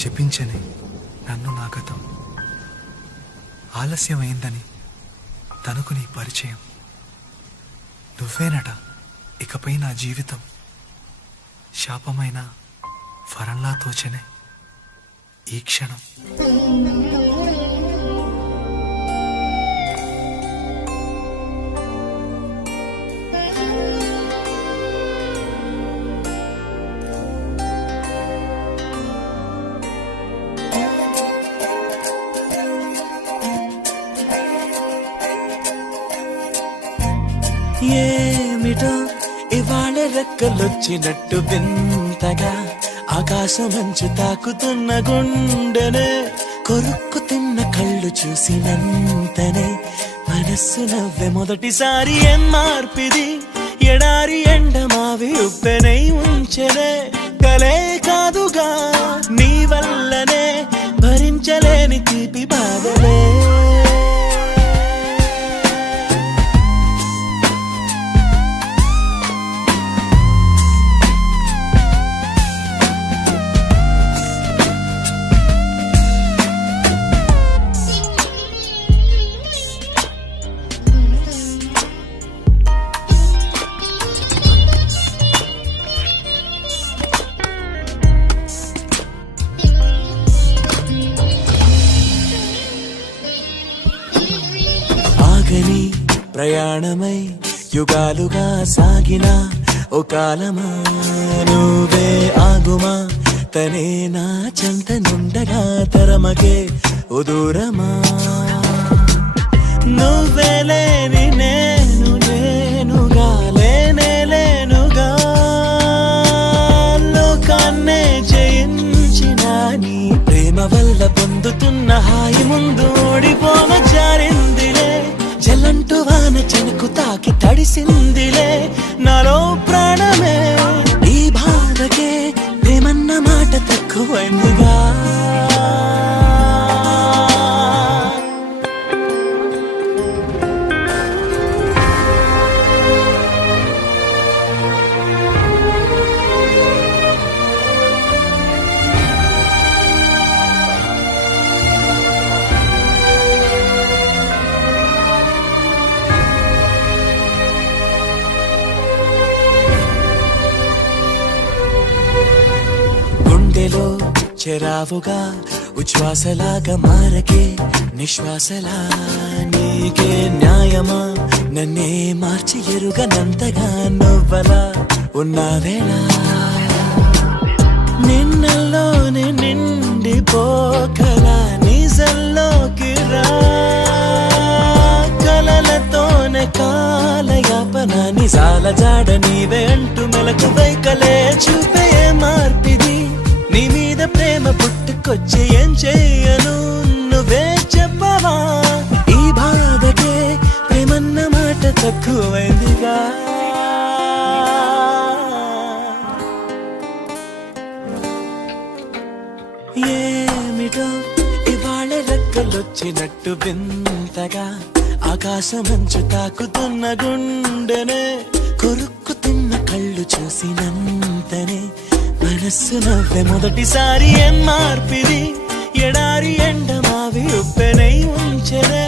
శపించని నన్ను నా గతం, ఆలస్యమైందని తనకు నీ పరిచయం. నువ్వేనట ఇకపై నా జీవితం, శాపమైన వరంలా తోచనే ఈ క్షణం. ఏమిటో ఇవాళ రెక్కలొచ్చినట్టు వింతగా ఆకాశమంచు తాకుతున్న గుండెనే, కొరుక్కు తిన్న కళ్ళు చూసినంతనే మనస్సు నవ్వే మొదటిసారి. ఏం మార్పిది, ఎడారి ఎండమావి ఉప్పెనై ఉంచెనే, కలే కాదుగా నీ వల్లనే భరించలేని తీపి బాధలే. ప్రయాణమై యుగాలుగా సాగిన ఓ కాలమా, నువ్వే ఆగుమా, తనే నా చెంత నుండగా తరమకే ఓ దూరమా. నువ్వే లేని నేను నేనుగా లేనే లేనుగా, లోకాన్నే జయించిన నీ ప్రేమ వల్ల పొందుతున్న హాయి ముందు ఓడిపోమ జారిందిలే. జలంటు వాన చెనుకు తాకి తడిసిందిలే నాలో ప్రాణమే, ఈ బాధకే ప్రేమన్న మాట తక్కువైందిగా. గుండెలో చెరావుగా ఉచ్ఛ్వాసలాగా మారకే నిశ్వాసలా, నీకే న్యాయమా నన్నే మార్చి ఎరుగనంతగా నువ్వలా ఉన్నావేలా. నిన్నల్లోనే నిండిపోకలా నిజల్లోకి రా, కలలతోనే కాలయాపన నిజాల జాడ నీవే అంటూ మెలకు వైకలే చూపే మార్పిది. నీ మీద ప్రేమ పుట్టుకొచ్చి ఏం చెయ్యను నువ్వే చెప్పవా, ఈ బాధకే ప్రేమన్న మాట తక్కువైందిగా. ఏమిటో ఇవాళ రెక్కలొచ్చినట్టు వింతగా ఆకాశమంచు తాకుతున్న గుండెనే, కొరుక్కు తిన్న కళ్ళు చూసినంతనే మనస్సు నవ్వే మొదటిసారి. ఏం మార్పిది, ఎడారి ఎండమావి ఉప్పెనై ఉంచెనే,